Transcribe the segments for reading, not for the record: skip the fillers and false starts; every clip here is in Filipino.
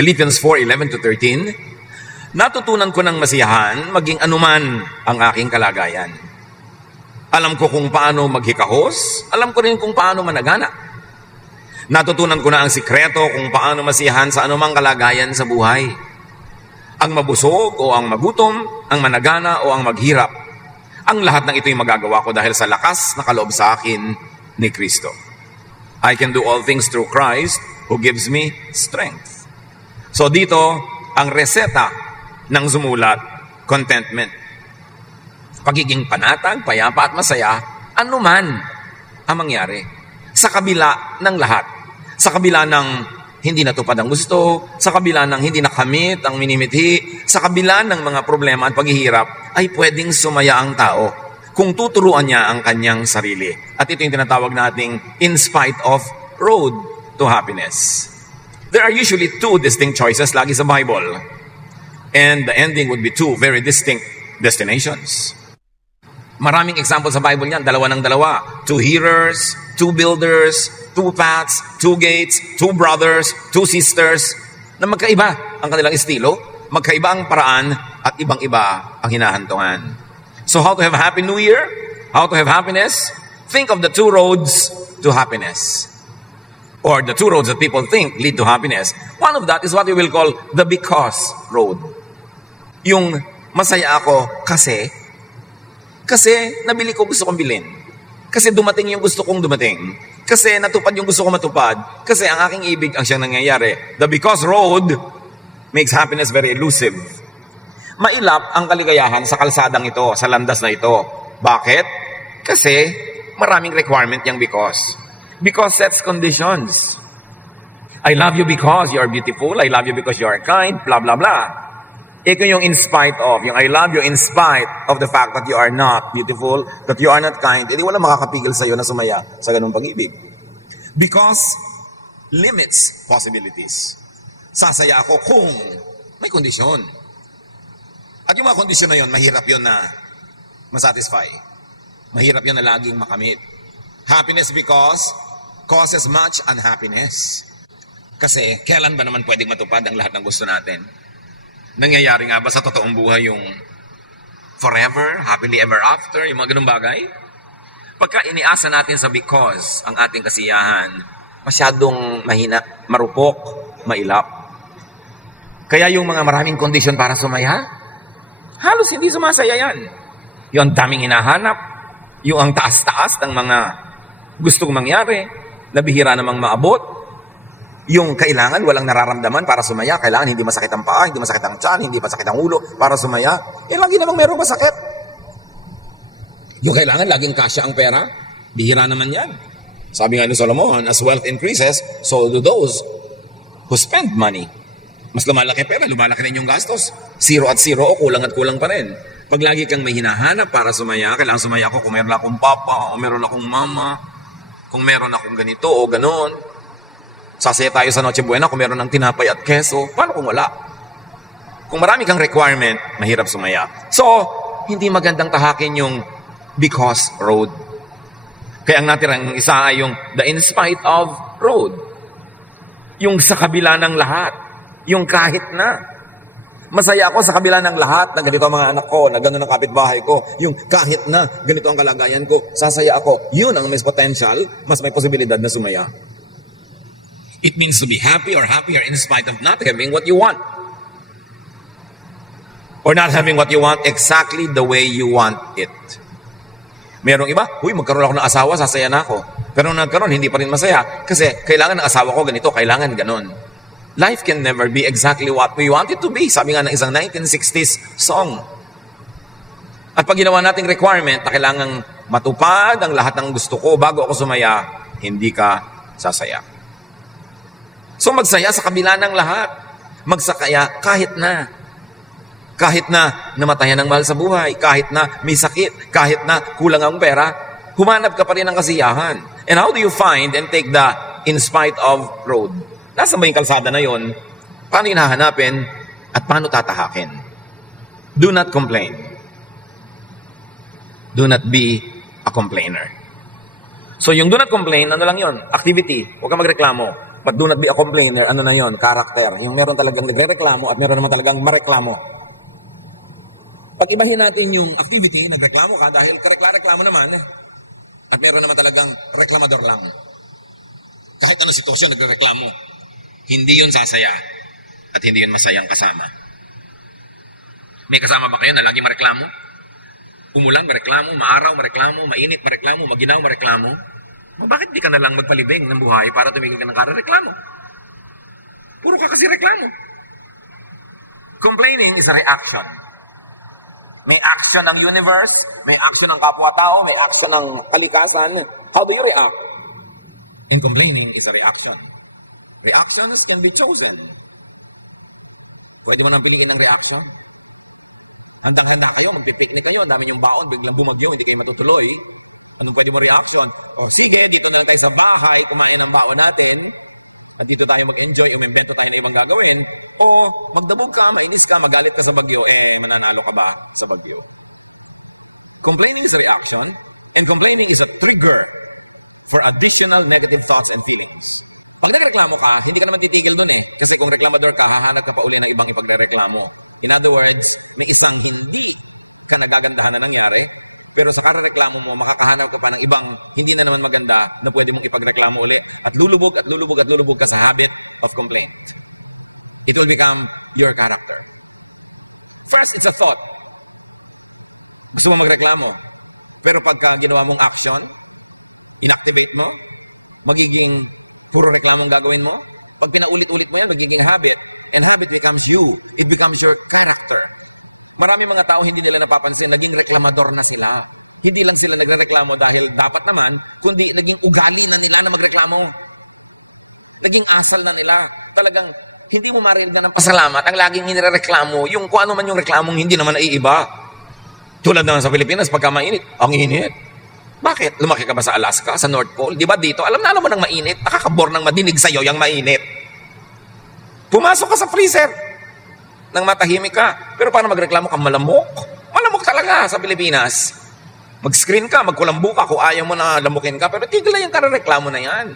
Philippians 4:11-13, natutunan ko ng masiyahan maging anuman ang aking kalagayan. Alam ko kung paano maghikahos, alam ko rin kung paano managana. Natutunan ko na ang sikreto kung paano masiyahan sa anumang kalagayan sa buhay. Ang mabusog o ang magutom, ang managana o ang maghirap. Ang lahat ng ito'y magagawa ko dahil sa lakas na kaloob sa akin ni Kristo. I can do all things through Christ who gives me strength. So dito, ang reseta ng sumulat, contentment. Pagiging panatag, payapa at masaya, anuman ang mangyari. Sa kabila ng lahat. Sa kabila ng hindi natupad ang gusto, sa kabila ng hindi nakamit ang minimithi, sa kabila ng mga problema at paghihirap, ay pwedeng sumaya ang tao kung tuturuan niya ang kanyang sarili. At ito yung tinatawag nating in spite of road to happiness. There are usually two distinct choices lagi sa Bible. And the ending would be two very distinct destinations. Maraming example sa Bible niyan, dalawa ng dalawa. Two hearers, two builders, two paths, two gates, two brothers, two sisters, na magkaiba ang kanilang estilo, magkaiba ang paraan, at ibang-iba ang hinahantungan. So how to have a happy new year? How to have happiness? Think of the two roads to happiness. Or the two roads that people think lead to happiness. One of that is what we will call the because road. Yung masaya ako kasi nabili ko gusto kong bilhin. Kasi dumating yung gusto kong dumating. Kasi natupad yung gusto kong matupad. Kasi ang aking ibig ang siyang nangyayari. The because road makes happiness very elusive. Mailap ang kaligayahan sa kalsadang ito, sa landas na ito. Bakit? Kasi maraming requirement yung because. Because sets conditions. I love you because you are beautiful. I love you because you are kind. Blah, blah, blah. Ito yung in spite of, yung I love you in spite of the fact that you are not beautiful, that you are not kind, edi wala makakapigil sa iyo na sumaya sa ganung pag-ibig. Because limits possibilities. Sasaya ako kung may kondisyon. At yung mga kondisyon na yun, mahirap yun na masatisfy. Mahirap yun na laging makamit. Happiness because causes much unhappiness. Kasi kailan ba naman pwedeng matupad ang lahat ng gusto natin? Nangyayari nga ba sa totoong buhay yung forever, happily ever after, yung mga ganung bagay? Pagka iniasa natin sa because ang ating kasiyahan, masyadong mahina, marupok, mailap. Kaya yung mga maraming kondisyon para sumaya, halos hindi sumasaya yan. Yung daming hinahanap, yung ang taas-taas ng mga gustong mangyari, na bihira namang maabot, yung kailangan walang nararamdaman para sumaya, kailangan hindi masakit ang paa, hindi masakit ang tiyan, hindi masakit ang ulo para sumaya, lagi namang merong masakit. Yung kailangan laging kasya ang pera, bihira naman yan. Sabi nga ni Solomon, as wealth increases, so do those who spend money. Mas lumalaki pera, lumalaki rin yung gastos. Zero at zero o kulang at kulang pa rin. Pag lagi kang may hinahanap para sumaya, kailangan sumaya ako kung meron akong papa, o meron akong mama, kung meron akong ganito o ganon. Sasaya tayo sa Noche Buena kung meron ng tinapay at keso. Paano kung wala? Kung marami kang requirement, mahirap sumaya. So, hindi magandang tahakin yung because road. Kaya ang natirang isa ay yung the in spite of road. Yung sa kabila ng lahat. Yung kahit na. Masaya ako sa kabila ng lahat na ganito ang mga anak ko, na gano'n ang kapitbahay ko. Yung kahit na ganito ang kalagayan ko, sasaya ako. Yun ang mas potential, mas may posibilidad na sumaya. It means to be happy or happier in spite of not having what you want. Or not having what you want exactly the way you want it. Merong iba, magkaroon ako ng asawa, sasaya na ako. Pero nung nagkaroon, hindi pa rin masaya. Kasi kailangan ng asawa ko ganito, kailangan ganon. Life can never be exactly what we want it to be. Sabi nga ng isang 1960s song. At pag ginawa nating requirement na kailangang matupad ang lahat ng gusto ko bago ako sumaya, hindi ka sasaya. So magsaya sa kabila ng lahat. Magsakaya kahit na. Kahit na namatayan ng mahal sa buhay. Kahit na may sakit. Kahit na kulang ang pera. Humanap ka pa rin ng kasiyahan. And how do you find and take the in spite of road? Nasa ba yung kalsada na yon? Paano yun hahanapin? At paano tatahakin? Do not complain. Do not be a complainer. So yung do not complain, ano lang yon? Activity. Huwag kang magreklamo. But do not be a complainer. Ano na yon? Character. Yung meron talagang nagre-reklamo at meron naman talagang mareklamo. Pag-ibahin natin yung activity, nagreklamo ka dahil karekla-reklamo naman, at meron naman talagang reklamador lang. Kahit anong sitwasyon, nagre-reklamo. Hindi yun sasaya at hindi yun masayang kasama. May kasama ba kayo na lagi mareklamo? Umulan, mareklamo. Maaraw, mareklamo. Mainit, mareklamo. Maginaw, mareklamo. Bakit di ka na lang magpalibing ng buhay para tumigil ka ng kare-reklamo? Puro ka kasi reklamo. Complaining is a reaction. May action ng universe, may action ng kapwa-tao, may action ng kalikasan. How do you react? And complaining is a reaction. Reactions can be chosen. Pwede mo nang piliin ng reaction. Handang-handa kayo, magpipiknik kayo, ang dami yung baon, biglang bumagyo, hindi kayo matutuloy. Anong pwede mo reaction? O sige, dito na lang tayo sa bahay, kumain ng baon natin, at dito tayo mag-enjoy, umimbento tayo na ibang gagawin, o magdabog ka, mainis ka, magalit ka sa bagyo, mananalo ka ba sa bagyo? Complaining is a reaction, and complaining is a trigger for additional negative thoughts and feelings. Pag nagreklamo ka, hindi ka naman titigil dun kasi kung reklamador ka, hahanap ka pa uli ng ibang ipagrereklamo. In other words, may isang hindi ka nagagandahan na nangyari, pero sa karereklamo mo, makakahanap ka pa ng ibang hindi na naman maganda na pwede mong ipagreklamo uli at lulubog at lulubog at lulubog ka sa habit of complaint. It will become your character. First, it's a thought. Gusto mo magreklamo. Pero pagka ginawa mong action, inactivate mo, magiging puro reklamong gagawin mo. Pag pinaulit-ulit mo yan, magiging habit. And habit becomes you. It becomes your character. Marami mga tao hindi nila napapansin, naging reklamador na sila. Hindi lang sila nagrereklamo dahil dapat naman, kundi naging ugali na nila na magreklamo. Naging asal na nila. Talagang hindi mo marinig na ng pasalamat ang laging inireklamo, yung kung ano man yung reklamong hindi naman naiiba. Tulad naman sa Pilipinas, pagka mainit, ang init. Bakit? Lumaki ka ba sa Alaska, sa North Pole? Di ba dito? Alam mo ng mainit, nakakabor ng madinig sa'yo yung mainit. Pumasok ka sa freezer, nang matahimik ka. Pero paano magreklamo ka? Malamok. Malamok talaga sa Pilipinas. Mag-screen ka, magkulambo ka kung ayaw mo na lamukin ka. Pero tigil na yung karereklamo na yan.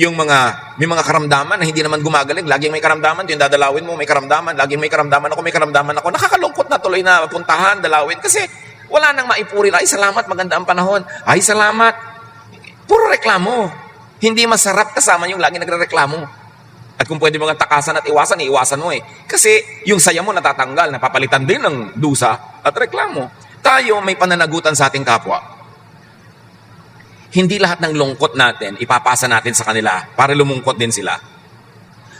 May mga karamdaman na hindi naman gumagaling. Laging may karamdaman, yung dadalawin mo, may karamdaman. Laging may karamdaman ako. Nakakalungkot na tuloy na puntahan, dalawin. Kasi wala nang maipuri. Ay, salamat, maganda ang panahon. Ay, salamat. Puro reklamo. Hindi masarap kasama yung lagi nagrereklamo. At kung pwede mga takasan at iwasan mo Kasi yung saya mo natatanggal, napapalitan din ng dusa at reklamo. Tayo may pananagutan sa ating kapwa. Hindi lahat ng lungkot natin, ipapasa natin sa kanila para lumungkot din sila.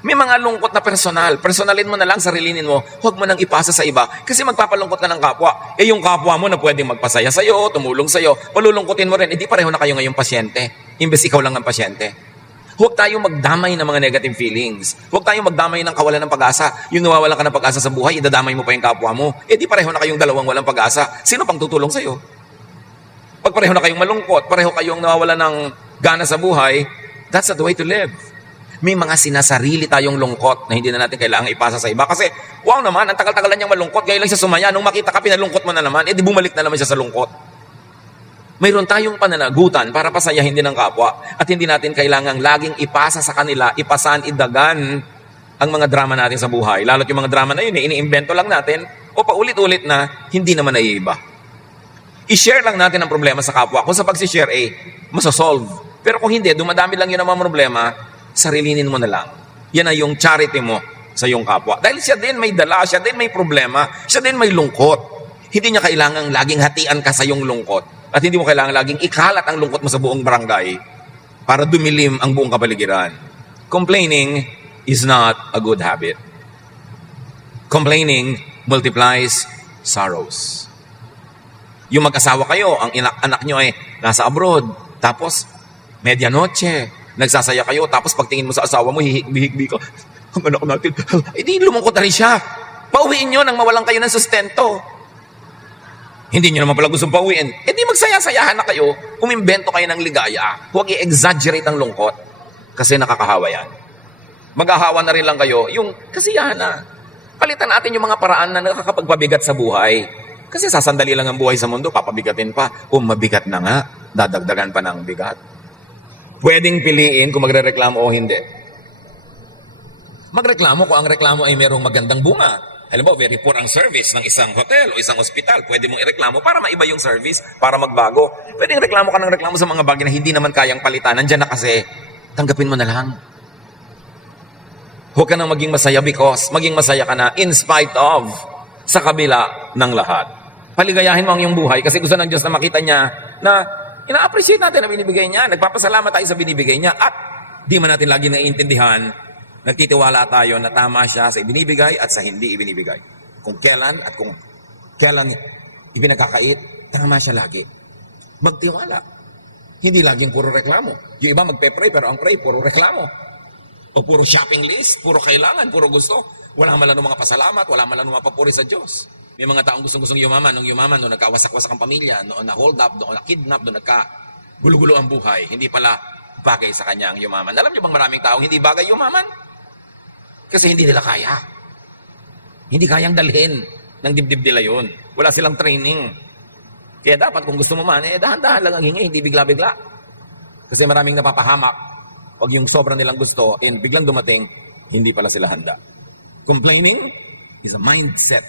May mga lungkot na personal. Personalin mo na lang, sarilinin mo. Huwag mo nang ipasa sa iba. Kasi magpapalungkot ka ng kapwa. Yung kapwa mo na pwedeng magpasaya sa'yo, tumulong sa'yo, palulungkotin mo rin. Hindi pareho na kayo ngayong pasyente. Imbes ikaw lang ang pasyente. Huwag tayong magdamay ng mga negative feelings. Huwag tayong magdamay ng kawalan ng pag-asa. Yung nawawalan ka ng pag-asa sa buhay, idadamay mo pa yung kapwa mo. Di pareho na kayong dalawang walang pag-asa. Sino pang tutulong sa'yo? Pag pareho na kayong malungkot, pareho kayong nawawalan ng gana sa buhay, that's not the way to live. May mga sinasarili tayong lungkot na hindi na natin kailangan ipasa sa iba. Kasi, wow naman, ang tagal-tagalan niyang malungkot, ngayon lang siya sumaya. Nung makita ka, pinalungkot mo na naman, di bumalik na naman siya sa lungkot. Mayroon tayong pananagutan para pasayahin din ng kapwa at hindi natin kailangang laging ipasa sa kanila, ipasan, idagan ang mga drama natin sa buhay. Lalo't yung mga drama na yun, iniimbento lang natin o paulit-ulit na hindi naman naiiba. I-share lang natin ang problema sa kapwa. Kung sa pag-share, masosolve. Pero kung hindi, dumadami lang yun ang mga problema, sarilinin mo na lang. Yan ay yung charity mo sa iyong kapwa. Dahil siya din may dala, siya din may problema, siya din may lungkot. Hindi niya kailangang laging hatian ka sa iyong lungkot. At hindi mo kailangan laging ikalat ang lungkot mo sa buong barangay para dumilim ang buong kapaligiran. Complaining is not a good habit. Complaining multiplies sorrows. Yung mag-asawa kayo, ang anak nyo ay nasa abroad, tapos medianoche, nagsasaya kayo, tapos pagtingin mo sa asawa mo, hihigbi ka, ang anak natin, di lumungkot na rin siya. Pauwiin nyo nang mawalan kayo ng sustento. Hindi nyo naman pala gustong pauwiin. Di magsaya-sayahan na kayo, umimbento kayo ng ligaya. Huwag i-exaggerate ang lungkot. Kasi nakakahawa yan. Mag-ahawa na rin lang kayo, yung kasiyahan na. Palitan natin yung mga paraan na nakakapagpabigat sa buhay. Kasi sasandali lang ang buhay sa mundo, papabigatin pa. Kung mabigat na nga, dadagdagan pa ng bigat. Pwedeng piliin kung magrereklamo o hindi. Magreklamo kung ang reklamo ay merong magandang bunga. Halimbawa, very poor ang service ng isang hotel o isang ospital. Pwede mong ireklamo para maiba yung service, para magbago. Pwedeng reklamo ka ng reklamo sa mga bagay na hindi naman kayang palitan. Nandyan na kasi, tanggapin mo na lang. Huwag ka nang maging masaya because maging masaya ka na in spite of, sa kabila ng lahat. Paligayahin mo ang iyong buhay kasi gusto ng Diyos na makita niya na ina-appreciate natin na binibigay niya. Nagpapasalamat tayo sa binibigay niya at di man natin lagi naiintindihan, nagtitiwala tayo na tama siya sa ibinibigay at sa hindi ibinibigay. Kung kailan at kung kailan ipinagkakait, tama siya lagi. Magtiwala. Hindi laging puro reklamo. Yung iba magpe-pray pero ang pray puro reklamo. O puro shopping list, puro kailangan, puro gusto. Wala man lang ng mga pasalamat, wala man lang ng mga papuri sa Diyos. May mga taong gustong-gustong yumaman. Nung yumaman, nung nagkawasak-wasak ang pamilya, noon na-hold up, noon na-kidnap, noon nagka-gulo-gulo ang buhay. Hindi pala bagay sa kanya ang yumaman. Alam niyo bang maraming taong hindi bagay yumaman? Kasi hindi nila kaya. Hindi kayang dalhin ng dibdib nila yun. Wala silang training. Kaya dapat kung gusto mo man, dahan-dahan lang ang hingi, hindi bigla-bigla. Kasi maraming napapahamak. Pag yung sobrang nilang gusto, and biglang dumating, hindi pala sila handa. Complaining is a mindset.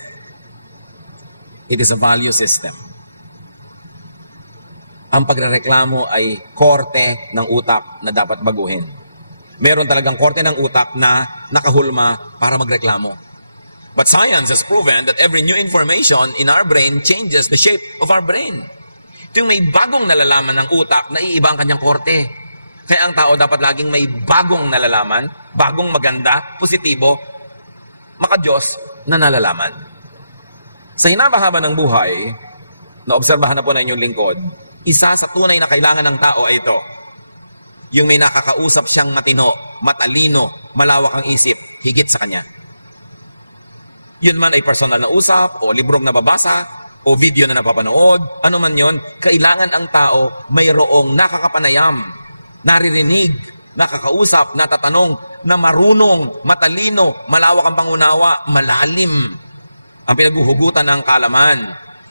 It is a value system. Ang pagrereklamo ay korte ng utak na dapat baguhin. Meron talagang korte ng utak na nakahulma para magreklamo. But science has proven that every new information in our brain changes the shape of our brain. Ito yung may bagong nalalaman ng utak na iiba ang kanyang korte. Kaya ang tao dapat laging may bagong nalalaman, bagong maganda, positibo, maka-Diyos na nalalaman. Sa hinabahaba ng buhay, naobserbahan na po na inyong lingkod, isa sa tunay na kailangan ng tao ay ito. Yung may nakakausap siyang matino, matalino, malawak ang isip, higit sa kanya. Yun man ay personal na usap, o librong nababasa, o video na napapanood, ano man yun, kailangan ang tao mayroong nakakapanayam, naririnig, nakakausap, natatanong, na marunong, matalino, malawak ang pangunawa, malalim ang pinaghuhugutan ng kalaman.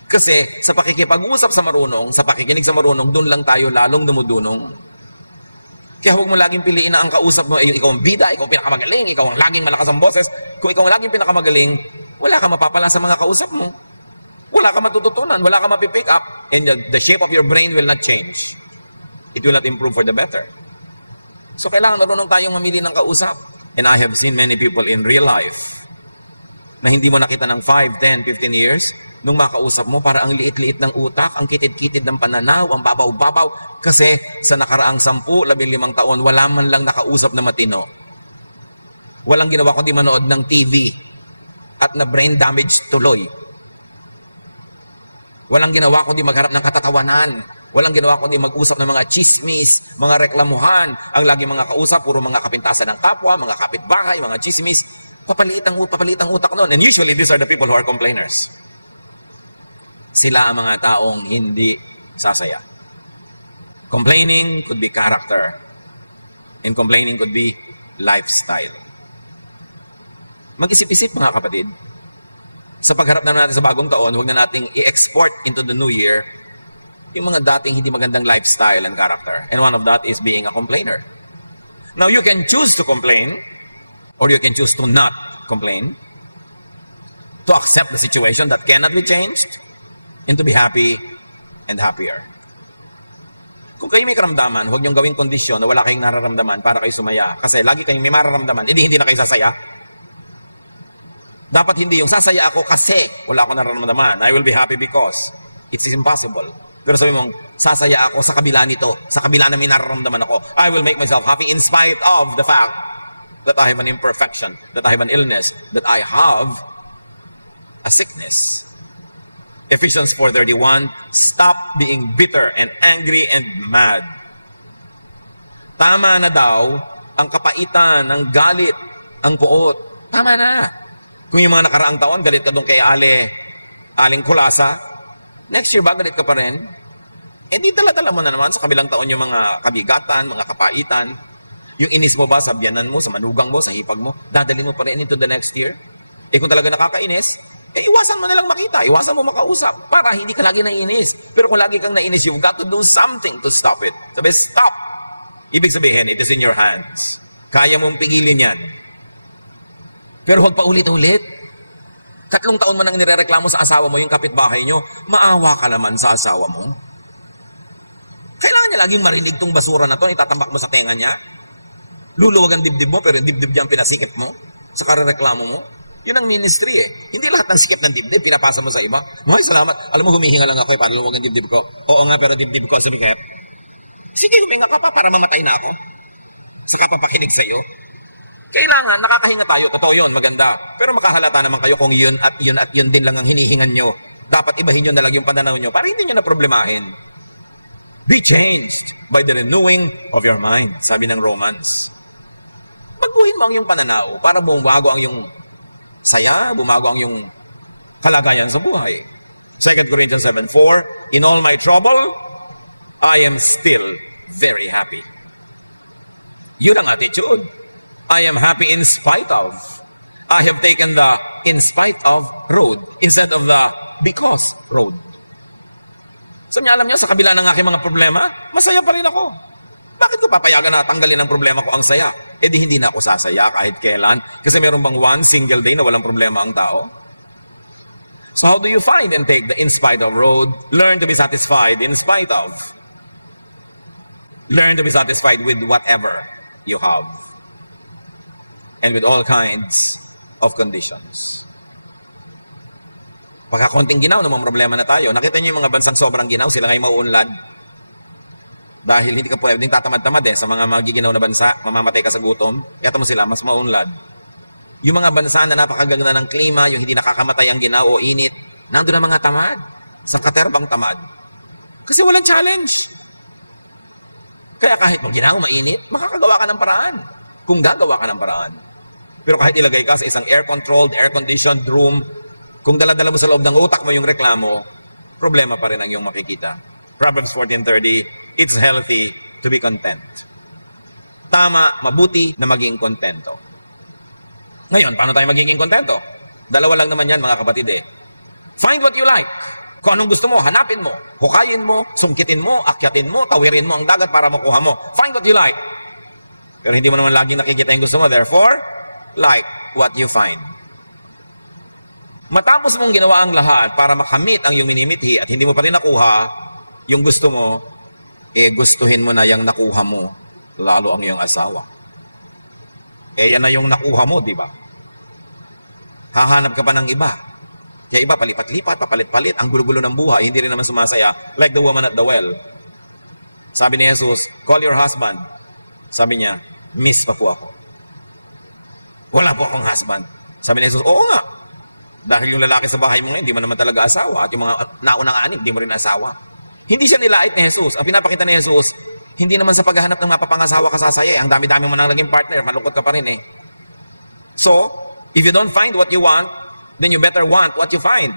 Kasi sa pakikipag-usap sa marunong, sa pakikinig sa marunong, doon lang tayo lalong dumudunong. Kaya huwag mo laging piliin na ang kausap mo ay ikaw ang bida, ikaw ang pinakamagaling, ikaw ang laging malakas ang boses. Kung ikaw ang laging pinakamagaling, wala ka mapapala sa mga kausap mo. Wala ka matututunan, wala ka mapipick up, and the shape of your brain will not change. It will not improve for the better. So kailangan marunong tayong mamili ng kausap. And I have seen many people in real life na hindi mo nakita ng 5, 10, 15 years, nung makausap mo, para ang liit-liit ng utak, ang kitid-kitid ng pananaw, ang babaw-babaw, kasi sa nakaraang 10, 15 taon, wala man lang nakausap na matino. Walang ginawa kundi manood ng TV at na brain damage tuloy. Walang ginawa kundi magharap ng katatawanan. Walang ginawa kundi mag-usap ng mga chismis, mga reklamuhan. Ang lagi mga kausap, puro mga kapintasan ng kapwa, mga kapitbahay, mga chismis. Papalit ang utak noon. And usually, these are the people who are complainers. Sila ang mga taong hindi sasaya. Complaining could be character. And complaining could be lifestyle. Mag-isip-isip mga kapatid. Sa pagharap na natin sa bagong taon, huwag na nating i-export into the new year yung mga dating hindi magandang lifestyle and character. And one of that is being a complainer. Now, you can choose to complain, or you can choose to not complain, to accept the situation that cannot be changed, and to be happy and happier. Kung kayo may karamdaman, huwag niyong gawing kondisyon na wala kayong nararamdaman para kayo sumaya. Kasi lagi kayong may mararamdaman, hindi na kayo sasaya. Dapat hindi yung sasaya ako kasi wala akong nararamdaman. I will be happy because it's impossible. Pero sabi mong, sasaya ako sa kabila nito, sa kabila na may nararamdaman ako. I will make myself happy in spite of the fact that I have an imperfection, that I have an illness, that I have a sickness. Ephesians 4:31, stop being bitter and angry and mad. Tama na daw ang kapaitan, ang galit, ang puot. Tama na. Kung yung mga nakaraang taon, galit ka doon kay Aling Kulasa, next year ba galit ka pa rin? Eh di dala-dala mo na naman sa kabilang taon yung mga kabigatan, mga kapaitan. Yung inis mo ba sa biyanan mo, sa manugang mo, sa hipag mo, dadalhin mo pa rin into the next year? Eh kung talaga nakakainis, iwasan mo na lang makita, iwasan mo makausap para hindi ka lagi naiinis. Pero kung lagi kang nainis, you've got to do something to stop it. Sabi, stop Ibig sabihin, it is in your hands. Kaya mong pigilin yan. Pero huwag pa ulit-ulit. 3 taon mo nang nirereklamo sa asawa mo yung kapitbahay nyo, maawa ka naman sa asawa mo. Kailangan niya laging marinig tong basura na to, itatambak mo sa tenga niya. Luluwag ang dibdib mo, pero yung dibdib niya ang pinasikip mo, sa karereklamo mo. Yun ang ministry eh. Hindi lahat ng sikip ng dibdib, pinapasa mo sa iba. Ay, salamat. Alam mo, humihinga lang ako para luluwag ang dibdib ko. Oo nga, pero dibdib ko ang sumikip. Sige, huminga ka pa para mamatay na ako. Saka papakinig sa'yo. Kailangan, nakakahinga tayo. Totoo yun, maganda. Pero makahalata naman kayo kung yun at yun at yun din lang ang hinihingan nyo. Dapat ibahin nyo na lang yung pananaw nyo para hindi nyo na problemahin. Be changed by the renewing of your mind, sabi ng Romans. Baguhin mo ang iyong pananaw para bumago ang iyong saya, bumago ang iyong kalagayan sa buhay. 2 Corinthians 7:4, in all my trouble, I am still very happy. Yun ang attitude. I am happy in spite of. I have taken the in spite of road instead of the because road. So alam niyo, sa kabila ng aking mga problema, masaya pa rin ako. Bakit ko papayagan na tanggalin ang problema ko ang saya? Eh di hindi na ako sasaya kahit kailan. Kasi meron bang one single day na walang problema ang tao? So how do you find and take the in spite of road? Learn to be satisfied in spite of. Learn to be satisfied with whatever you have. And with all kinds of conditions. Pagka konting ginaw, namang problema na tayo. Nakita niyo yung mga bansang sobrang ginaw, sila ngay mauunlad. Dahil hindi ka pwedeng tatamad-tamad sa mga magiginaw na bansa, mamamatay ka sa gutom, kaya mo sila, mas maunlad. Yung mga bansa na napakaganda ng klima, yung hindi nakakamatay ang ginaw o init, nandun ang mga tamad. Sa katerbang tamad. Kasi walang challenge. Kaya kahit mag-ginaw, mainit, makakagawa ka ng paraan. Kung gagawa ka ng paraan. Pero kahit ilagay ka sa isang air-controlled, air-conditioned room, kung dala-dala mo sa loob ng utak mo yung reklamo, problema pa rin ang iyong makikita. Proverbs 14:30, it's healthy to be content. Tama, mabuti na maging kontento. Ngayon, paano tayo magiging kontento? Dalawa lang naman yan, mga kapatid eh. Find what you like. Kung anong gusto mo, hanapin mo, hukayin mo, sungkitin mo, akyatin mo, tawirin mo ang dagat para makuha mo. Find what you like. Pero hindi mo naman laging nakikita yung gusto mo. Therefore, like what you find. Matapos mong ginawa ang lahat para makamit ang iyong minimithi at hindi mo pa rin nakuha yung gusto mo, gustuhin mo na yung nakuha mo, lalo ang iyong asawa. Yan na yung nakuha mo, di ba? Hahanap ka pa ng iba. Kaya iba, palipat-lipat, papalit-palit, ang gulo-gulo ng buhay, hindi rin naman sumasaya, like the woman at the well. Sabi ni Jesus, call your husband. Sabi niya, miss pa po ako. Wala po akong husband. Sabi ni Jesus, oo nga. Dahil yung lalaki sa bahay mo ngayon, hindi mo naman talaga asawa. At yung mga naunang anim, hindi mo rin asawa. Hindi siya nilait ni Jesus. Ang pinapakita ni Jesus, hindi naman sa paghahanap ng mapapangasawa ka sasaya. Ang dami-dami mo nang naging partner, malungkot ka pa rin eh. So, if you don't find what you want, then you better want what you find.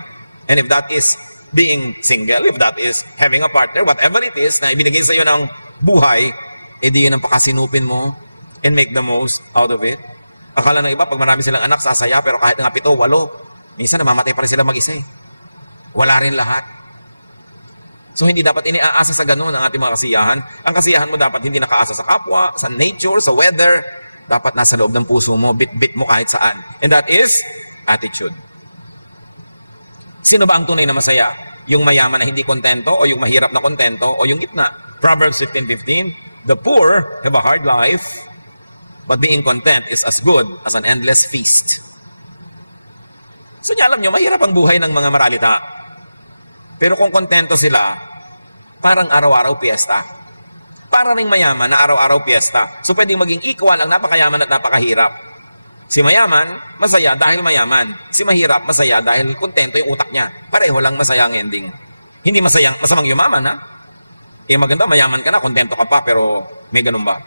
And if that is being single, if that is having a partner, whatever it is na ibinigay sa iyo ng buhay, edi yun ang pakasinupin mo and make the most out of it. Akala ng iba, pag marami silang anak, sasaya, pero kahit nga 7, 8, minsan namamatay pa rin sila mag-isa eh. Wala rin lahat. So hindi dapat iniaasa sa ganun ang ating mga kasiyahan. Ang kasiyahan mo dapat hindi nakaasa sa kapwa, sa nature, sa weather. Dapat nasa loob ng puso mo, bit-bit mo kahit saan. And that is attitude. Sino ba ang tunay na masaya? Yung mayaman na hindi kontento o yung mahirap na kontento o yung gitna? Proverbs 15:15, the poor have a hard life, but being content is as good as an endless feast. So alam nyo, mahirap ang buhay ng mga maralita. Pero kung kontento sila, parang araw-araw piyesta. Para ring mayaman na araw-araw piyesta. So pwedeng maging equal ang napakayaman at napakahirap. Si mayaman, masaya dahil mayaman. Si mahirap, masaya dahil kontento yung utak niya. Pareho lang masaya ang ending. Hindi masamang yumaman, ha? Maganda, mayaman ka na, kontento ka pa, pero may ganun ba?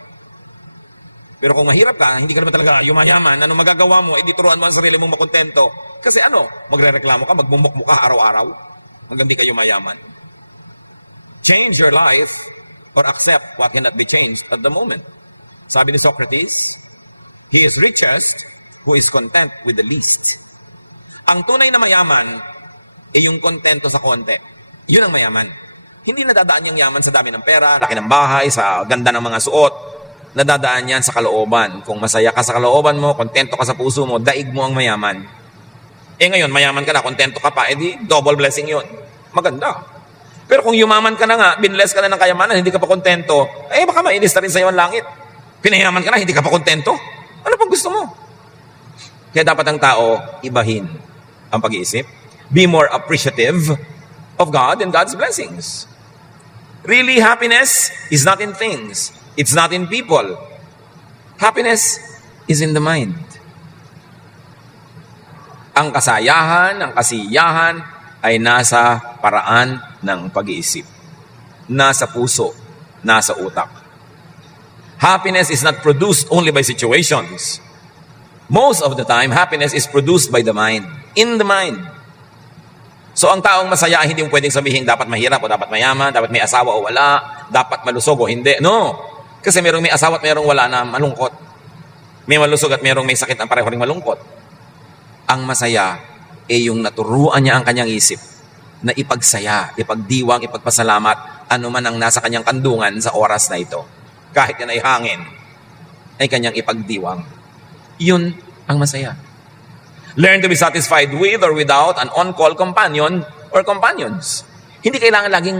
Pero kung mahirap ka, hindi ka naman talaga yumayaman, ano magagawa mo? Di turuan mo ang sarili mong makontento. Kasi magre-reklamo ka, magbumukmuk ka araw-araw. Hanggang di kayo mayaman. Change your life or accept what cannot be changed at the moment. Sabi ni Socrates, he is richest who is content with the least. Ang tunay na mayaman ay yung kontento sa konti. Yun ang mayaman. Hindi nadadaan yung yaman sa dami ng pera, laki ng bahay, sa ganda ng mga suot. nadadaan yan sa kalooban. Kung masaya ka sa kalooban mo, kontento ka sa puso mo, daig mo ang mayaman. Ngayon, mayaman ka na, kontento ka pa, edi double blessing yun. Maganda. Pero kung yumaman ka na nga, binless ka na ng kayamanan, hindi ka pa kontento, baka mainis na rin sa iyo ang langit. Pinayaman ka na, hindi ka pa kontento. Ano pang gusto mo? Kaya dapat ang tao, ibahin ang pag-iisip. Be more appreciative of God and God's blessings. Really, happiness is not in things. It's not in people. Happiness is in the mind. Ang kasayahan, ang kasiyahan ay nasa paraan ng pag-iisip. Nasa puso, nasa utak. Happiness is not produced only by situations. Most of the time, happiness is produced by the mind. In the mind. So ang taong masaya, hindi mo pwedeng sabihin dapat mahirap o dapat mayaman, dapat may asawa o wala, dapat malusog o hindi. No. Kasi merong may asawa at merong wala na malungkot. May malusog at merong may sakit ang pareho ring malungkot. Ang masaya ay yung naturuan niya ang kanyang isip na ipagsaya, ipagdiwang, ipagpasalamat ano man ang nasa kanyang kandungan sa oras na ito. Kahit yan ay hangin, ay kanyang ipagdiwang. Yun ang masaya. Learn to be satisfied with or without an on-call companion or companions. Hindi kailangan laging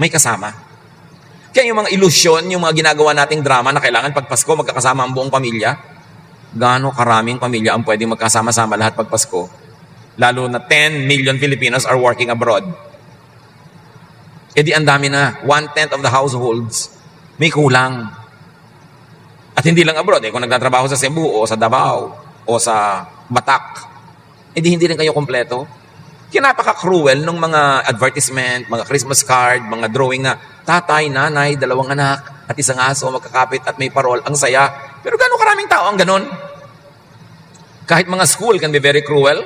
may kasama. Kaya yung mga ilusyon, yung mga ginagawa nating drama na kailangan pag Pasko magkakasama ang buong pamilya, gaano karaming pamilya ang pwedeng magkasama-sama lahat pag Pasko? Lalo na 10 million Filipinos are working abroad. Di ang dami na. 1/10 of the households may kulang. At hindi lang abroad. Kung nagtatrabaho sa Cebu o sa Davao o sa Batak, hindi rin kayo kompleto. Kaya napaka-cruel ng mga advertisement, mga Christmas card, mga drawing na tatay, nanay, 2 anak, at isang aso, magkakapit at may parol. Ang saya. Pero gano'ng karaming tao ang ganon? Kahit mga school can be very cruel.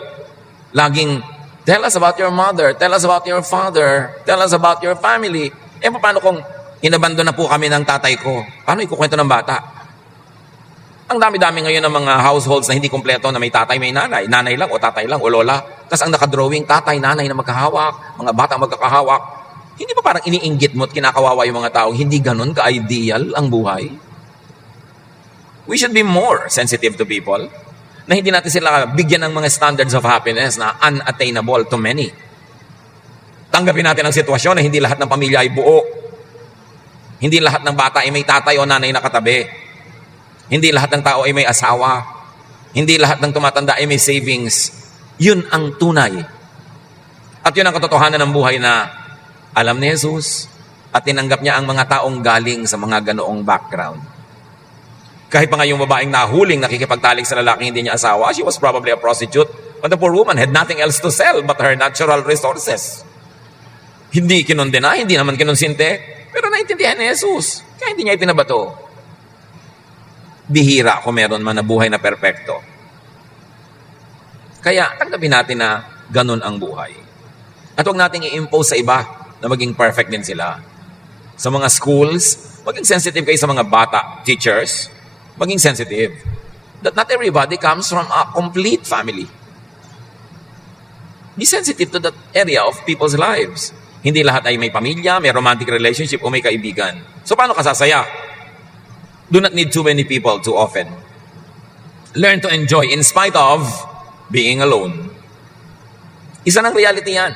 Laging, tell us about your mother, tell us about your father, tell us about your family. Paano kung inabandon na po kami ng tatay ko? Paano ikukwento ng bata? Ang dami-dami ngayon ng mga households na hindi kompleto na may tatay, may nanay. Nanay lang o tatay lang o lola. Tapos ang nakadrawing, tatay, nanay na magkahawak, mga bata magkakahawak. Hindi ba parang iniinggit mo at kinakawawa yung mga tao? Hindi ganon ka-ideal ang buhay? We should be more sensitive to people na hindi natin sila bigyan ng mga standards of happiness na unattainable to many. Tanggapin natin ang sitwasyon na hindi lahat ng pamilya ay buo. Hindi lahat ng bata ay may tatay o nanay na katabi. Hindi lahat ng tao ay may asawa. Hindi lahat ng tumatanda ay may savings. Yun ang tunay. At yun ang katotohanan ng buhay na alam ni Jesus at tinanggap niya ang mga taong galing sa mga ganoong background. Kahit pa nga yung babaeng nahuling nakikipagtalik sa lalaking hindi niya asawa, she was probably a prostitute, but the poor woman had nothing else to sell but her natural resources. Hindi kinondena, hindi naman kinonsinte, pero naintindihan ni Jesus. Kaya hindi niya ipinabato. Bihira kung meron man na buhay na perpekto. Kaya tanggapin natin na ganun ang buhay. At huwag nating i-impose sa iba na maging perfect din sila. Sa mga schools, maging sensitive kayo sa mga bata, teachers, maging sensitive. That not everybody comes from a complete family. Be sensitive to that area of people's lives. Hindi lahat ay may pamilya, may romantic relationship, o may kaibigan. So paano ka sasaya? Do not need too many people too often. Learn to enjoy in spite of being alone. Isa ng reality yan.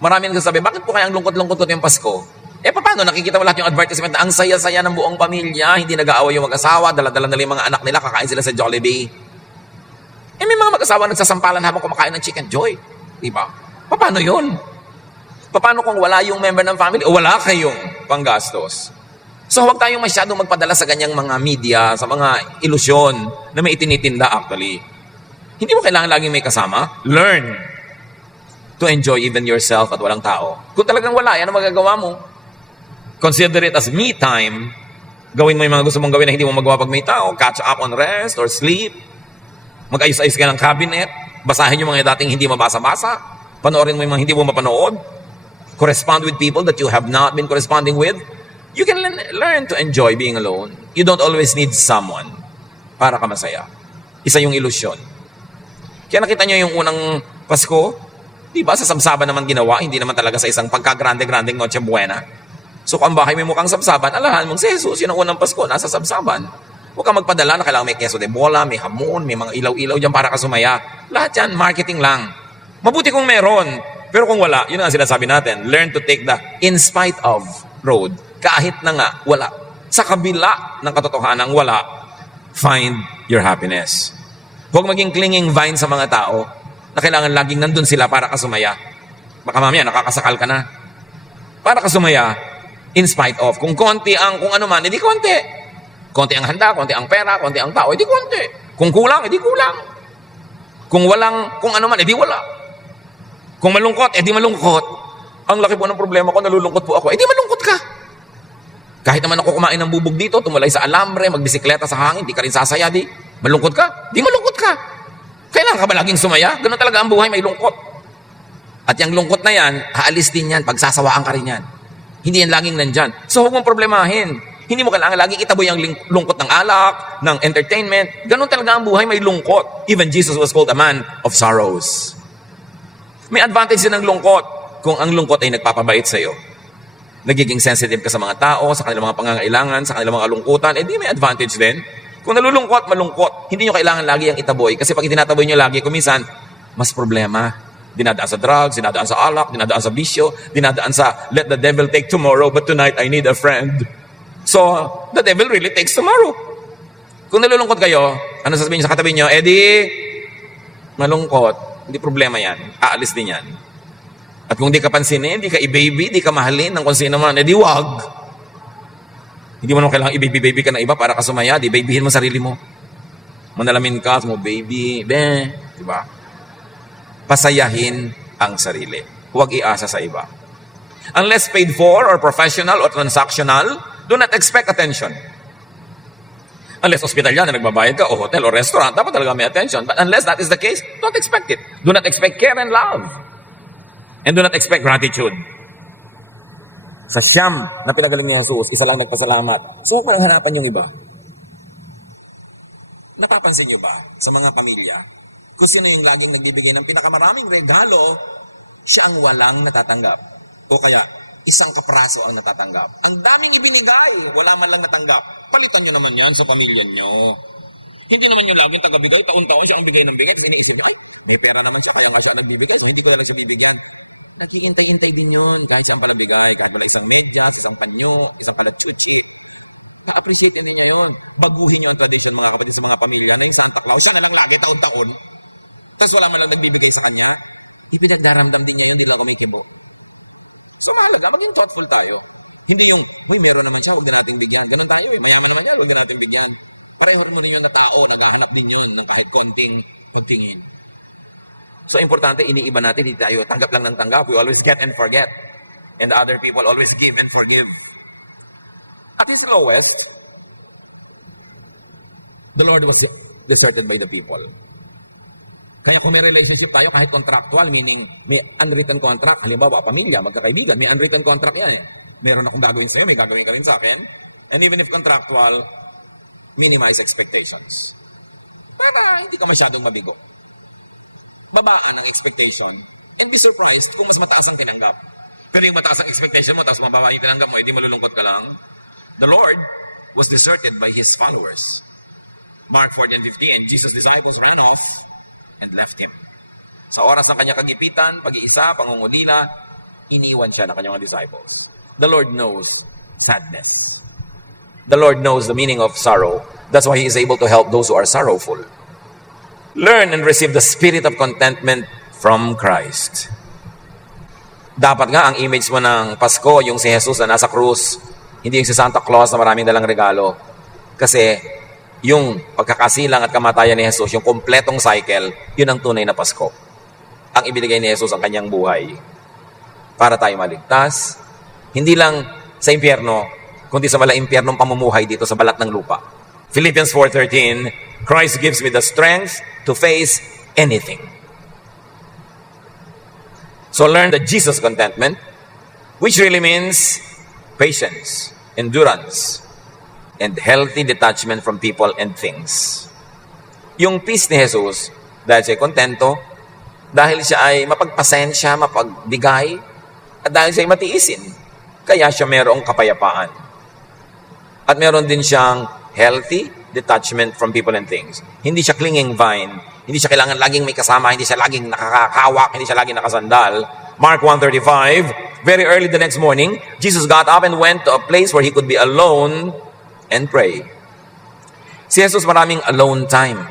Marami nagsasabi, bakit po kaya ang lungkot-lungkot ko yung Pasko? Paano? Nakikita mo lahat yung advertisement na ang saya-saya ng buong pamilya, hindi nag-aaway yung mag-asawa, dala-dala nila yung mga anak nila, kakain sila sa Jollibee. May mga mag-asawa nagsasampalan habang kumakain ng chicken joy. Diba? Paano yun? Paano kung wala yung member ng family o wala kayong panggastos? So huwag tayong masyadong magpadala sa ganyang mga media, sa mga ilusyon na may itinitinda actually. Hindi mo kailangan laging may kasama. Learn to enjoy even yourself at walang tao. Kung talagang wala, yan ang magagawa mo. Consider it as me time. Gawin mo yung mga gusto mong gawin na hindi mo magawa pag may tao. Catch up on rest or sleep. Mag-ayos-ayos ka ng cabinet. Basahin yung mga dating hindi mabasa-basa. Panoorin mo yung mga hindi mo mapanood. Correspond with people that you have not been corresponding with. You can learn to enjoy being alone. You don't always need someone para ka masaya. Isa yung ilusyon. Kaya nakita nyo yung unang Pasko, di ba? Sa Samsaba naman ginawa, hindi naman talaga sa isang pagka-grande-grandeng Noche Buena. So kung ang bahay may mukhang sabsaban, alahan mong si Jesus, yun ang unang Pasko, nasa sabsaban. Huwag kang magpadala na kailangan may queso de bola, may hamon, may mga ilaw-ilaw dyan para ka sumaya. Lahat yan, marketing lang. Mabuti kung meron. Pero kung wala, yun ang sinasabi natin, learn to take the in spite of road. Kahit na nga, wala. Sa kabila ng katotohanan wala, find your happiness. Huwag maging clinging vine sa mga tao na kailangan laging nandun sila para ka sumaya. Baka mamaya, nakakasakal ka na. Para ka sumaya, in spite of. Kung konti ang kung ano man, edi konti. Konti ang handa, konti ang pera, konti ang tao, edi konti. Kung kulang, edi kulang. Kung walang, kung ano man, edi wala. Kung malungkot, edi malungkot. Ang laki po ng problema ko, nalulungkot po ako, edi malungkot ka. Kahit naman ako kumain ng bubog dito, tumulay sa alambre, magbisikleta sa hangin, di ka rin sasaya, di malungkot ka? Di malungkot ka. Kailangan ka ba laging sumaya? Ganun talaga ang buhay, may lungkot. At yung lungkot na yan, haalis din yan, pagsasawaan ka rin yan. Hindi yan laging nandyan. So huwag mong problemahin. Hindi mo kailangan laging itaboy ang lungkot ng alak, ng entertainment. Ganun talaga ang buhay, may lungkot. Even Jesus was called a man of sorrows. May advantage din ng lungkot kung ang lungkot ay nagpapabait sa iyo. Nagiging sensitive ka sa mga tao, sa kanilang mga pangangailangan, sa kanilang mga kalungkutan, di may advantage din. Kung nalulungkot, malungkot, hindi nyo kailangan lagi ang itaboy. Kasi pag itinataboy nyo lagi, kuminsan, mas problema. Dinadaan sa drugs, dinadaan sa alak, dinadaan sa bisyo, dinadaan sa let the devil take tomorrow, but tonight I need a friend. So, the devil really takes tomorrow. Kung nalulungkot kayo, ano sasabihin sa katabi nyo? Malungkot. Hindi problema yan. Aalis din yan. At kung di ka pansinin, di ka i-baby, di ka mahalin ng kung sino man, wag. Hindi mo naman kailangan i-baby ka na iba para ka sumaya, di babyhin mo sarili mo. Manalamin ka, mo baby, diba? Pasayahin ang sarili. Huwag iasa sa iba. Unless paid for or professional or transactional, do not expect attention. Unless hospital yan na nagbabayad ka o hotel o restaurant, dapat talaga may attention. But unless that is the case, don't expect it. Do not expect care and love. And do not expect gratitude. Sa siyam na pinagaling ni Jesus, isa lang nagpasalamat. So huwag mo nang hanapan yung iba. Napapansin nyo ba sa mga pamilya, kung sino yung laging nagbibigay ng pinakamaraming regalo, siya ang walang natatanggap. O kaya, isang kapraso ang natatanggap. Ang daming ibinigay, wala man lang natanggap. Palitan nyo naman yan sa pamilya nyo. Hindi naman yung laging tagabigay, taon-taon siya ang bigay ng bigay, tapos iniisip nyo, ay, may pera naman siya, kaya nga siya nagbibigay, so hindi ko na lang siya bibigyan. Nag-iintay-intay din yun, kahit siya ang palabigay, kahit wala isang medyas, isang panyo, isang kalachuchi. Pa-appreciate din niya yun. Baguhin nyo ang tradition, mga kapatid, sa mga pamilya, na yung Santa Claus, siya na lang lagi, taon-taon. Tapos wala man lang nagbibigay sa kanya, ipinagdaramdam din niya yun, di lang kumikibo. So mahalaga, maging thoughtful tayo. Hindi yung, meron naman siya, huwag na nating bigyan. Ganon tayo mayaman naman yan, huwag na nating bigyan. Pareho mo rin yun na tao, naghahanap din yun ng kahit konting pagtingin. So importante, iniiba natin, hindi tayo tanggap lang ng tanggap. We always get and forget. And other people always give and forgive. At his lowest, the Lord was deserted by the people. Kaya kung may relationship tayo, kahit contractual, meaning may unwritten contract, halimbawa, pamilya, magkakaibigan, may unwritten contract yan eh. Meron akong gagawin sa'yo, may gagawin ka rin sa akin. And even if contractual, minimize expectations. Para hindi ka masyadong mabigo. Babaan ang expectation and be surprised kung mas mataas ang tinanggap. Pero yung mataas ang expectation mo, tapos mababa yung tinanggap mo, hindi malulungkot ka lang. The Lord was deserted by His followers. Mark 14:50, and Jesus' disciples ran off and left Him. Sa oras ng kanyang kagipitan, pag-iisa, pangungulila, iniwan siya ng kanyang disciples. The Lord knows sadness. The Lord knows the meaning of sorrow. That's why He is able to help those who are sorrowful. Learn and receive the spirit of contentment from Christ. Dapat nga ang image mo ng Pasko, yung si Jesus na nasa krus, hindi yung si Santa Claus na maraming dalang regalo. Kasi yung pagkakasilang at kamatayan ni Jesus, yung kompletong cycle, yun ang tunay na Pasko. Ang ibinigay ni Jesus ang kanyang buhay para tayo maligtas, hindi lang sa impyerno, kundi sa mala impyernong pamumuhay dito sa balat ng lupa. Philippians 4:13, Christ gives me the strength to face anything. So learn the Jesus contentment, which really means patience, endurance, and healthy detachment from people and things. Yung peace ni Jesus, dahil siya ay kontento, dahil siya ay mapagpasensya, mapagbigay, at dahil siya ay matiisin. kaya siya merong kapayapaan. At meron din siyang healthy detachment from people and things. Hindi siya clinging vine. Hindi siya kailangan laging may kasama. Hindi siya laging nakakawak. Hindi siya laging nakasandal. Mark 1:35, very early the next morning, Jesus got up and went to a place where he could be alone and pray. Si Jesus maraming alone time.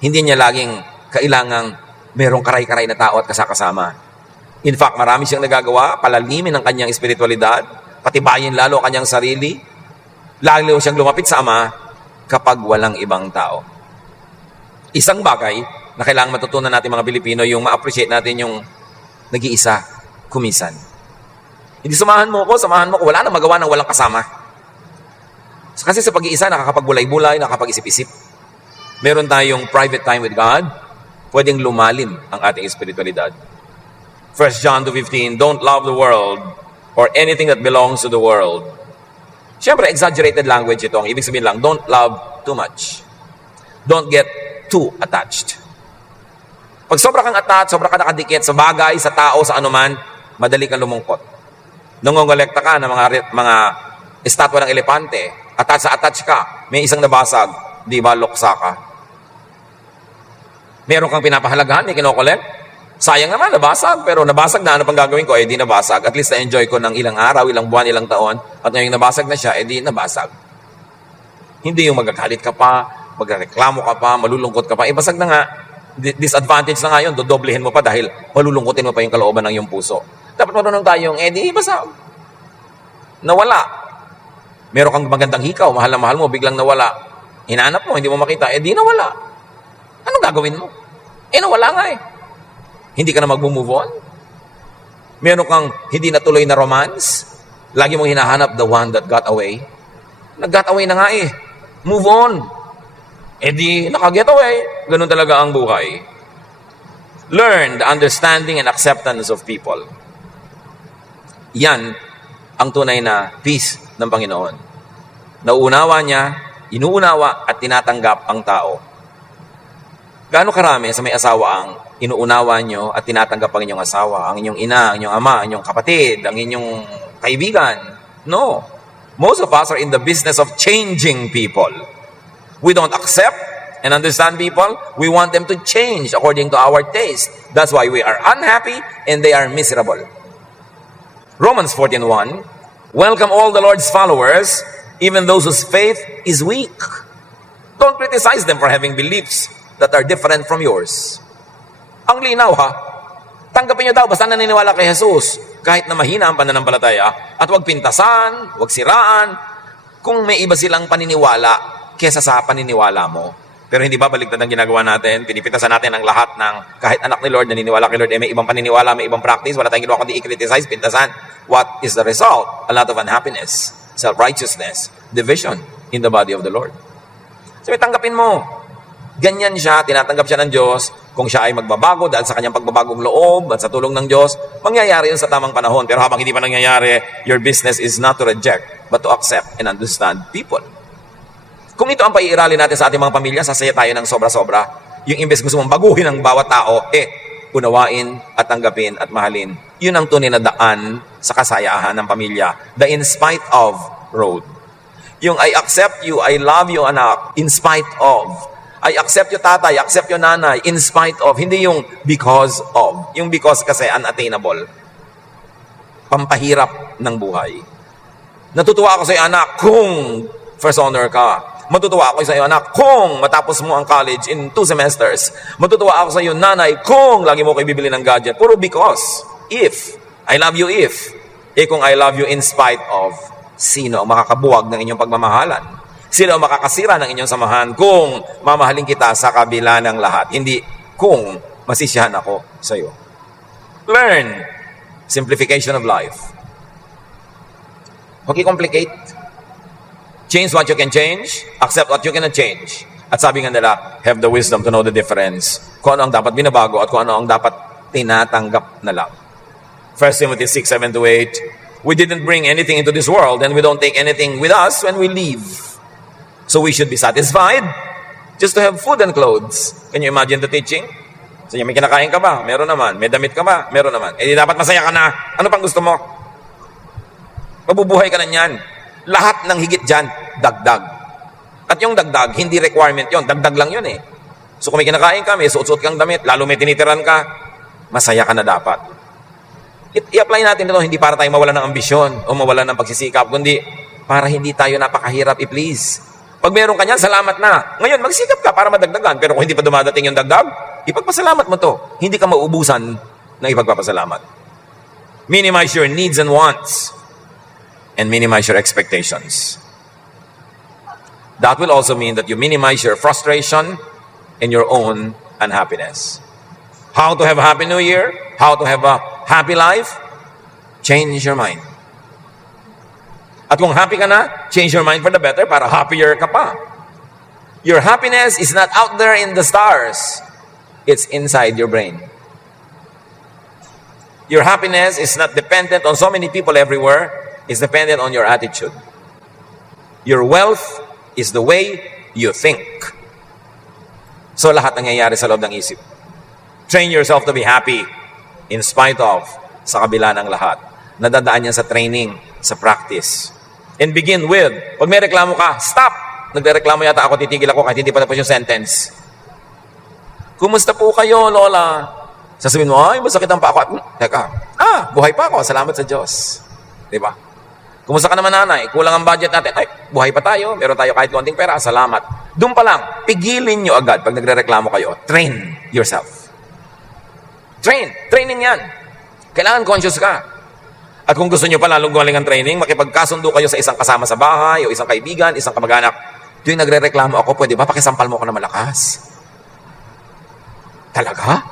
Hindi niya laging kailangang merong karay-karay na tao at kasama. In fact, marami siyang nagagawa, palalimin ang kanyang espiritualidad, patibayin lalo ang kanyang sarili, lalo siyang lumapit sa Ama kapag walang ibang tao. Isang bagay na kailangang matutunan natin mga Pilipino, yung ma-appreciate natin yung nag-iisa, kumisan. Hindi samahan mo ko, wala na magawa ng walang kasama. Kasi sa pag-iisa, nakakapagbulay-bulay, nakakapag-isip-isip. Meron tayong private time with God, pwedeng lumalim ang ating espiritualidad. 1 John 2:15, don't love the world or anything that belongs to the world. Siyempre, exaggerated language ito. Ang ibig sabihin lang, don't love too much. Don't get too attached. Pag sobra kang attached, sobra ka nakadikit sa bagay, sa tao, sa anuman, madali kang lumungkot. Nangongolekta ka ng mga estatwa ng elepante, attach ka, may isang nabasag, di ba, luksa ka. Meron kang pinapahalagahan, may kinokolekt. Sayang naman, nabasag, pero nabasag na, ano pang gagawin ko? Di nabasag. At least na-enjoy ko ng ilang araw, ilang buwan, ilang taon, at ngayong nabasag na siya, di nabasag. Hindi yung magagalit ka pa, magreklamo ka pa, malulungkot ka pa, basag na nga. Disadvantage na nga yun, dodoblehin mo pa dahil malulungkotin mo pa yung kalooban ng iyong puso. Dapat marunong tayong, di basag. Nawala. Meron kang magandang hikaw, mahal na mahal mo, biglang nawala. Hinanap mo, hindi mo makita, di nawala. Anong gagawin mo? Nawala nga Hindi ka na mag-move on? Meron kang hindi natuloy na romance? Lagi mong hinahanap the one that got away? Nag-got away na nga Move on. Di naka-get away. Ganun talaga ang buhay. Learn the understanding and acceptance of people. Yan ang tunay na peace ng Panginoon. Nauunawa niya, inuunawa at tinatanggap ang tao. Gaano karami sa may asawa ang inuunawa nyo at tinatanggap ang inyong asawa, ang inyong ina, ang inyong ama, ang inyong kapatid, ang inyong kaibigan? No. Most of us are in the business of changing people. We don't accept and understand people. We want them to change according to our taste. That's why we are unhappy and they are miserable. Romans 14:1, welcome all the Lord's followers, even those whose faith is weak. Don't criticize them for having beliefs that are different from yours. Ang linaw Tanggapin nyo daw, basta naniniwala kay Jesus. Kahit na mahina ang pananampalataya, at huwag pintasan, huwag siraan, kung may iba silang paniniwala kesa sa paniniwala mo. Pero hindi ba baliktad ang ginagawa natin? Pinipitasan natin ang lahat ng kahit anak ni Lord, naniniwala kay Lord, may ibang paniniwala, may ibang practice, wala tayong ginawa kundi i-criticize, pintasan. What is the result? A lot of unhappiness, self-righteousness, division in the body of the Lord. So, tanggapin mo. Ganyan siya, tinatanggap siya ng Diyos. Kung siya ay magbabago dahil sa kanyang pagbabagong loob at sa tulong ng Diyos, mangyayari yun sa tamang panahon. Pero habang hindi pa nangyayari, your business is not to reject, but to accept and understand people. Kung ito ang paiiralin natin sa ating mga pamilya, sasaya tayo ng sobra-sobra. Yung imbes gusto mong baguhin ang bawat tao, unawain at tanggapin at mahalin. Yun ang tunay na daan sa kasayahan ng pamilya. The in spite of road. Yung I accept you, I love you, anak, in spite of. I accept you tatay, accept you nanay, in spite of. Hindi yung because of. Yung because kasi unattainable. Pampahirap ng buhay. Natutuwa ako sa iyo, anak, kung first honor ka. Matutuwa ako sa iyo, anak, kung matapos mo ang college in 2 semesters. Matutuwa ako sa iyo, nanay, kung lagi mo kayo bibili ng gadget. Puro because. If. I love you if. Kung I love you in spite of, sino ang makakabuwag ng inyong pagmamahalan? Sino ang makakasira ng inyong samahan kung mamahalin kita sa kabila ng lahat? Hindi kung masisiyahan ako sa iyo. Learn simplification of life. Okay, complicate. Change what you can change. Accept what you cannot change. At sabi nga nila, have the wisdom to know the difference. Kung ano ang dapat binabago at kung ano ang dapat tinatanggap na lang. 1 Timothy 6:7-8, we didn't bring anything into this world and we don't take anything with us when we leave. So we should be satisfied just to have food and clothes. Can you imagine the teaching? So may kinakain ka ba? Meron naman. May damit ka ba? Meron naman. Dapat masaya ka na. Ano pang gusto mo? Mabubuhay ka na niyan. Lahat ng higit dyan, dagdag. At yung dagdag, hindi requirement yon, dagdag lang yun eh. So kung may kinakain ka, may suot-suot kang damit, lalo may tinitiran ka, masaya ka na dapat. I-apply natin ito, hindi para tayo mawala ng ambisyon o mawala ng pagsisikap, kundi para hindi tayo napakahirap i-please. Pag meron ka niyan, salamat na. Ngayon, magsikap ka para madagdagan. Pero kung hindi pa dumadating yung dagdag, ipagpasalamat mo to. Hindi ka maubusan ng ipagpapasalamat. Minimize your needs and wants. And minimize your expectations. That will also mean that you minimize your frustration and your own unhappiness. How to have a happy new year? How to have a happy life? Change your mind. At kung happy ka na, change your mind for the better para happier ka pa. Your happiness is not out there in the stars. It's inside your brain. Your happiness is not dependent on so many people everywhere. It's dependent on your attitude. Your wealth is the way you think. So lahat nangyayari sa loob ng isip. Train yourself to be happy in spite of, sa kabila ng lahat. Nadadaan yan sa training, sa practice. And begin with, pag may reklamo ka, stop! Nagre-reklamo yata ako, titigil ako kahit hindi pa tapos yung sentence. Kumusta po kayo, Lola? Sasabihin mo, ay, masakit ang pa ako. Teka, buhay pa ako, salamat sa Diyos. Diba? Kumusta ka naman, nanay? Kulang ang budget natin. Ay, buhay pa tayo, meron tayo kahit konting pera, salamat. Doon pa lang, pigilin nyo agad pag nagre-reklamo kayo. Train yourself. Training yan. Kailangan conscious ka. At kung gusto nyo pa lalong galing ang training, makipagkasundo kayo sa isang kasama sa bahay, o isang kaibigan, isang kamag-anak. Tuwing nagre-reklamo ako, pwede ba pakisampal mo ako na malakas? Talaga?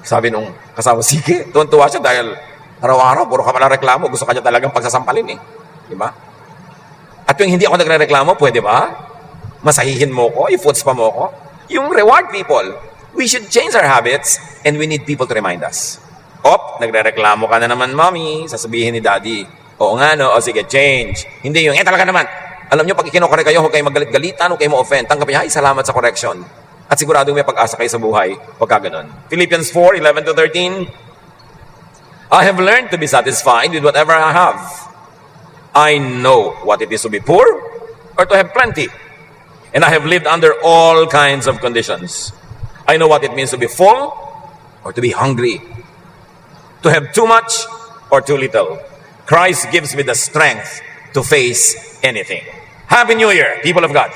Sabi nung kasama, sige, tuwan-tuwa siya dahil araw-araw, puro ka pala reklamo, gusto ka niya talagang pagsasampalin eh. Diba? At tuwing hindi ako nagre-reklamo, pwede ba? Masahihin mo ko, i-foots pa mo ko. Yung reward people, we should change our habits and we need people to remind us. Nagre-reklamo ka na naman, mommy. Sasabihin ni daddy. Oo nga, no? O sige, change. Hindi yung, talaga naman. Alam nyo, pag ikinokore kayo, huwag kayong magalit-galitan, huwag kayong ma-offend. Tanggapin, ay, salamat sa correction. At siguradong may pag-asa kayo sa buhay. Pagka ganun. Philippians 4:11-13. I have learned to be satisfied with whatever I have. I know what it is to be poor or to have plenty. And I have lived under all kinds of conditions. I know what it means to be full or to be hungry. To have too much or too little. Christ gives me the strength to face anything. Happy New Year, people of God.